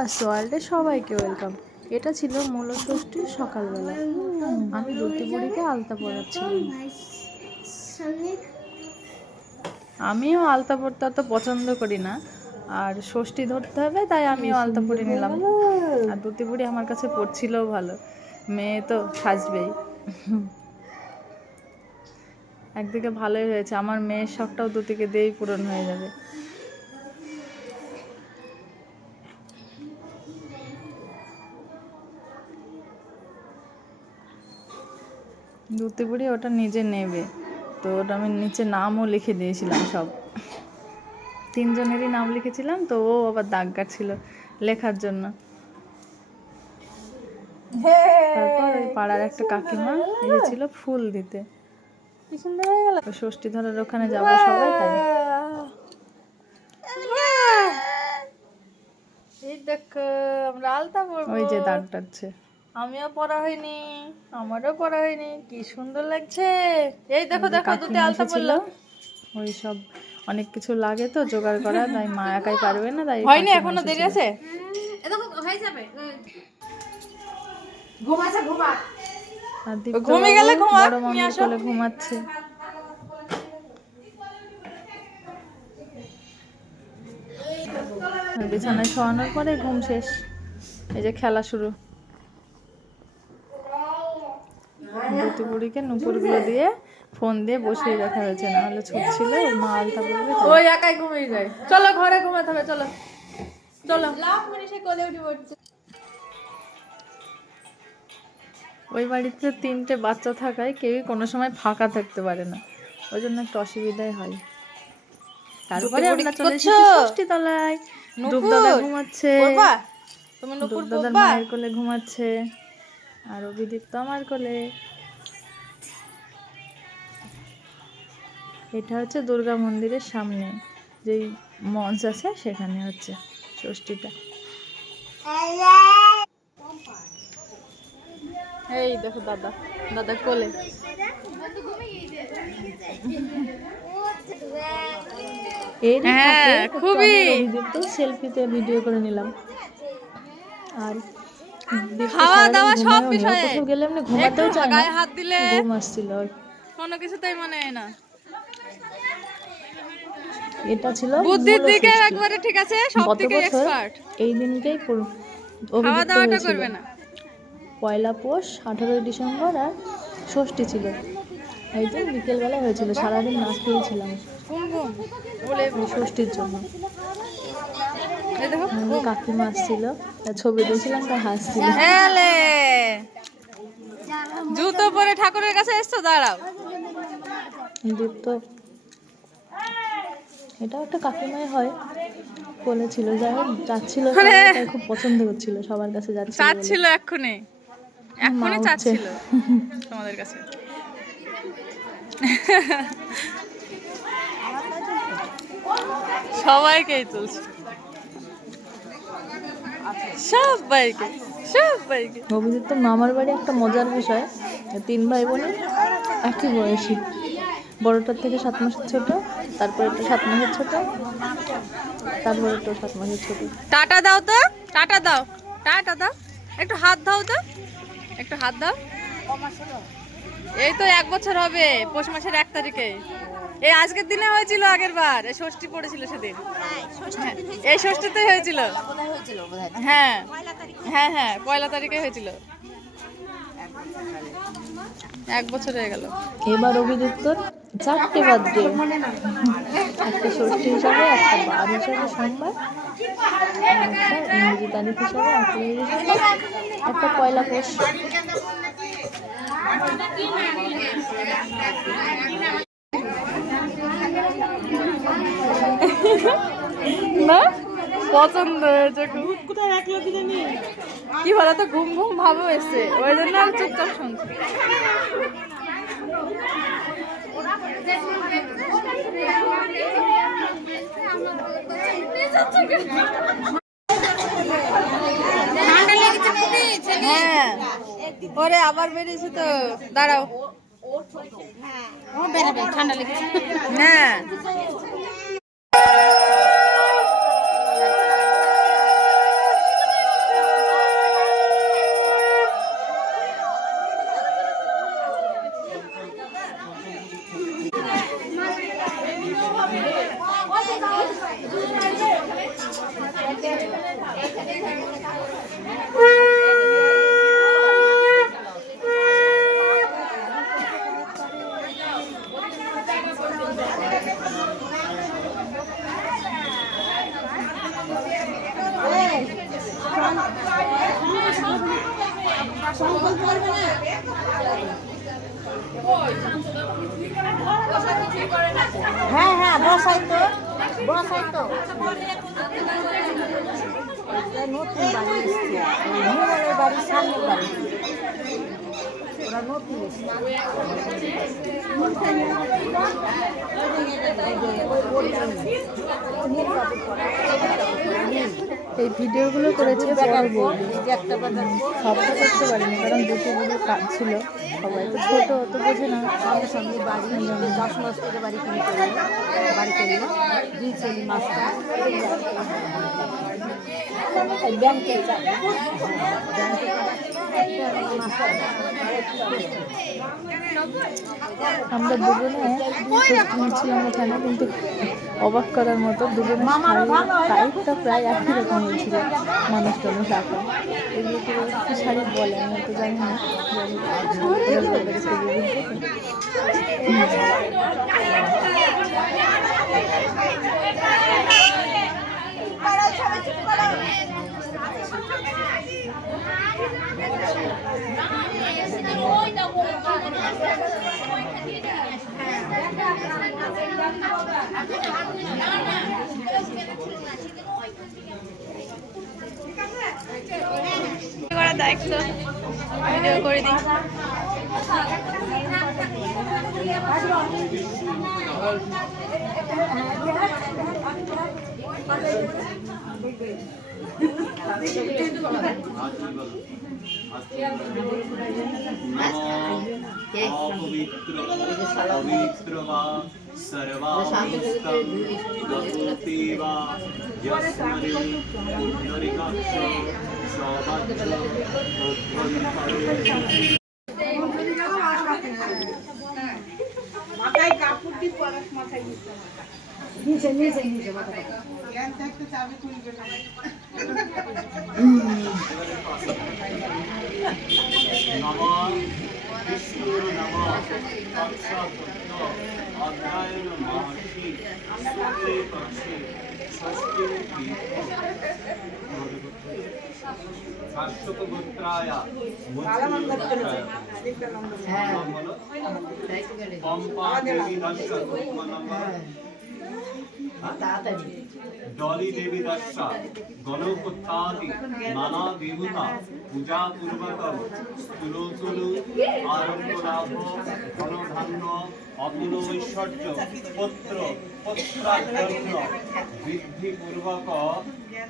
প্রবাস ওয়ার্ল্ডে সবাইকে ওয়েলকাম। এটা ছিল মূল ষষ্ঠীর সকালবেলা। আমি দুটি বুড়িকে আলতা পরাচ্ছিলাম। আমিও আলতা পরতে অত পছন্দ করি না, আর ষষ্ঠী ধরতে হবে তাই আমিও আলতা পরে নিলাম। আর দুটি বুড়ি আমার কাছে পড়ছিলও ভালো, মেয়ে তো সাজবেই। একদিকে ভালোই হয়েছে, আমার মেয়ের শখটাও দুটিকে দিয়েই পূরণ হয়ে যাবে। দুটি বুড়ি ওটা নিজে নেবে, তো ওটা আমি নিচে নামও লিখে দিয়েছিলাম। সব তিনজনেরই নাম লিখেছিলাম, তো ও আবার দাগ কাটছিল লেখার জন্য। তারপর ওই পাড়ার একটা কাকিমা এসেছিল ফুল দিতে। কি সুন্দর হয়ে গেল। ষষ্ঠী ধরার ওখানে যাবো সবাই, তাই এই দেখো আমরা আলতা পরবো। ওই যে দাগ কাটছে। আমিও পরা হয়নি, আমারও পরা হয়নি। কি সুন্দর লাগছে। এই দেখো দেখো দুটো আলতা পরলো। ওই সব অনেক কিছু লাগে তো জোগাড় করা, তাই মা একাই পারবে না, তাই হয়নি, এখনো দেরি আছে। হয়ে যাবে। ঘুমিয়ে গেলে ঘুমা, বড় মামির কোলে ঘুমাচ্ছে। বিছানায় শোয়ানোর পরে ঘুম শেষ। এই যে খেলা শুরু। দুটি বুড়িকে নুপুরগুলো দিয়ে ফোন দিয়ে বসিয়ে রাখা হয়েছে, না হলে ছুটছিল মা আলতা পরবে। ওই একাই ঘুমিয়ে যায়। চলো ঘরে ঘুমাতে হবে, চলো চলো। ওই বাড়িতে তিনটে বাচ্চা থাকায় কেউই কোনো সময় ফাঁকা থাকতে পারে না, ওই জন্য একটু অসুবিধাই হয়। তারপরে আমরা চলে এসেছি ষষ্ঠী তলায়। ডুব দাদা ঘুমাচ্ছে, ডুব দাদার মায়ের কোলে ঘুমাচ্ছে, আর অভিদীপ তো আমার কোলে। এটা হচ্ছে দুর্গা মন্দিরের সামনে যেই মঞ্চ আছে, সেখানে হচ্ছে ষষ্ঠীটা। এই দেখো দাদা, দাদা কোলে। খুবই সেলফিতে ভিডিও করে নিলাম। আর খাওয়া দাওয়া সব বিষয়ে কোথাও গেলে এমনি ঘুমাতেও চায় না, গায়ে হাত দিলে ঘুম আসছিল, কোনো কিছুতেই মনে হয় না। এটা ছিল বুদ্ধির দিকে একবারে ঠিক আছে, সব থেকে এক্সপার্ট। এই দিনকেই খাওয়া দাওয়াটা করবে না। পয়লা পৌষ 18 ডিসেম্বর আর ষষ্ঠী ছিল। এই দিন বিকেলবেলা হয়েছিল, সারাদিন নাচ খেয়েছিলাম ষষ্ঠীর জন্য। কাকিমা আসছিল, ছবি দিয়েছিলাম, তাই হাসছিল। জুতো পরে ঠাকুরের কাছে এসছো, দাঁড়াও। দীপ্ত এটাও একটা কাকিমাই হয়, বলেছিল। যাই হোক যাচ্ছিল, খুব পছন্দ করছিল, সবার কাছে যাচ্ছিল। এক্ষুনি চাচ্ছিল তোমাদের কাছে। সবাইকেই তুলছে, সবাইকে সবাইকে। অভিজিৎ তো মামার বাড়ি একটা মজার বিষয়, 3 ভাই বোনের একই বয়সী। বড়টার থেকে 7 মাসের ছোট, তারপর একটা 7 মাসের ছোট, তারপর একটা 7 মাসের ছোট। টাটা দাও তো, টাটা দাও, টাটা দাও, একটু হাত দাও তো, একটু হাত দাও। এই তো 1 বছর হবে পৌষ মাসের 1 তারিখে। এই আজকের দিনে হয়েছিল, আগের বার এই ষষ্ঠী পড়েছিল সেদিন। এই ষষ্ঠীতে হয়েছিল, হ্যাঁ হ্যাঁ হ্যাঁ, 1 তারিখে হয়েছিল। 1 বছর হয়ে গেল। এবার অভিজিৎ 4টে বাদ দিয়ে, একটা ষষ্ঠী হিসাবে, একটা বার হিসাবে সোমবার, একটা ইংরেজি তারিখ হিসাবে 18 ডিসেম্বর, একটা পয়লা পৌষ। না পছন্দ হয়েছে, কোথায় রাখলো কি জানি, কি বলো তো, ঘুম ঘুম ভাবও এসছে, ওই জন্য আমি চুপচাপ শুনছি। হ্যাঁ ওরে আবার বেরিয়েছে তো, দাঁড়াও। বেরোবে, ঠান্ডা লেগেছে। হ্যাঁ বসাই তো বসাই তো নতুন বাড়ি এসছে নির্মলের বাড়ির সামনে বাড়ি ওরা নতুন এসছে এই ভিডিওগুলো করেছে বড় বৌদি, সবটা করতে পারিনি কারণ দুটো বড় কাজ ছিল, সবাই তো ছোট অত বোঝে না। সঙ্গে সঙ্গে বাড়ি 10 মাস করে বাড়ি কিনে করলো বাড়ি করলো 2 ছেলে মাস্টার ব্যাংকে আমরা দুজনে নিচ্ছিলাম ওখানে, কিন্তু অবাক করার মতো দুজনে টাইপটা প্রায় একই রকম হয়েছিল। মানুষ টানুষ আঁকা এগুলো কি শাড়ি বলে আমি তো জানি না। দেখছো ভিডিও করে দিই। মাথায় কাপড় দিয়ে পরাস মাথায় দিতে নিচে নিচে নিচে মাথা জ্ঞান থাকতে চাবি তুলবে না নমঃ বিষ্ণুর নমঃ তৎসৎ অধ্যায়ন মহর্ষি সূত্রে পক্ষে ষষ্ঠী শাশ্বত গোত্রায় পম্পা দেবী দর্শা डॉली देवी दर्शा गणोत्थादि नाना देवता पूजा पूर्वकम स्तुलोतुलु आरंभ लाभ धन धान्य अपूर्व ऐश्वर्य पुत्र पुत्रार्जन वृद्धि पूर्वक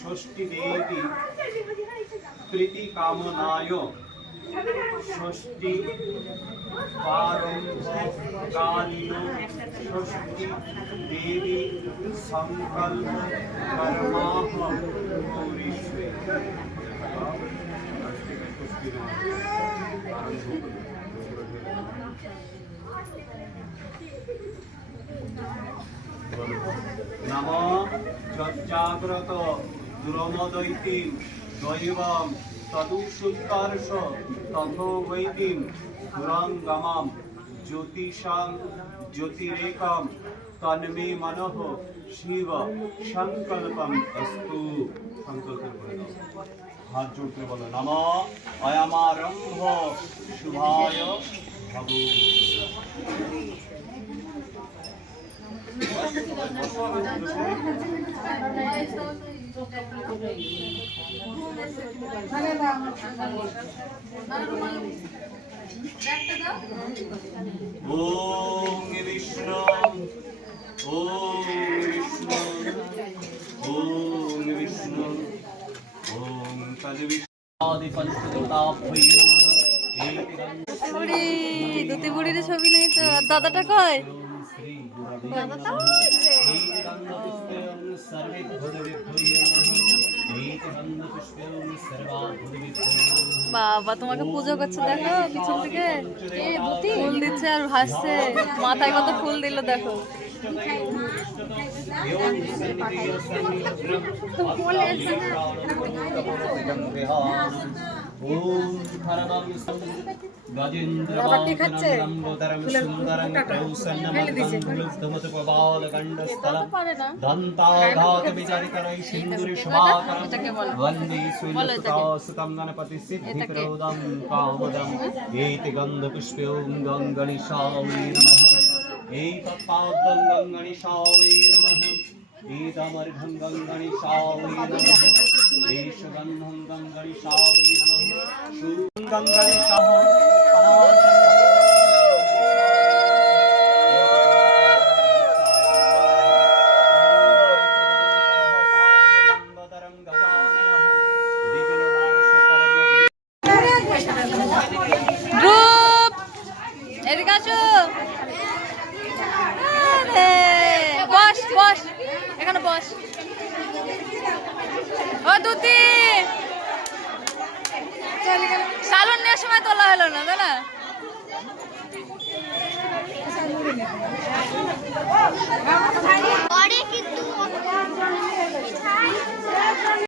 षष्ठी देवी प्रीति कामनाय षष्ठी कालीन षष्ठी देवी संकल्प कर्माह गौरीश्वे नमो जाग्रत दुरमदैतीं दैवं तदुसुत्कर्ष तथो वैदिं दुरंगमं ज्योतिषां ज्योतिरेकं तन्मे मनः शिव संकल्पम अस्तु। संकल्प করে দাও, হাত জোড় করে বলো নমো অয়মারম্ভ শুভায় ভবু। ओम विष्णु ओम विष्णु ओम विष्णु ओम तद्विष्णादि पंचभूताभ्यै नमः। বুড়ি দুটি বুড়ির ছবি নেই তো, আর দাদাটা কয়? বাবা তোমাকে পুজো করছে, দেখো পিছন থেকে ফুল দিচ্ছে আর ভাসছে, মাথায় কত ফুল দিল দেখো। गजेन्द्रवाहनं लम्बोदरं सुन्दरं कौसन्यमलगण्डस्थलं दन्ताघातविचारितरै सिन्दूरशोभाकरं वन्दे श्रीलसुतं गणपतिसिद्धिप्रदं कामदम् एति गन्धपुष्पे गणेशाय नमः। तत्पादं गङ्गणिशायै नमः एतमर्घं गङ्गणिशायै नमः देशगन्धं गङ्गणिशायै नमः शुभं गङ्गणिशाः গ্রুপ এদিকে আসো। আরে, বস বস এখানে বস। ও দুতি সালন নেওয়ার সময় তোলা হলো না, তাই না? পরে কিন্তু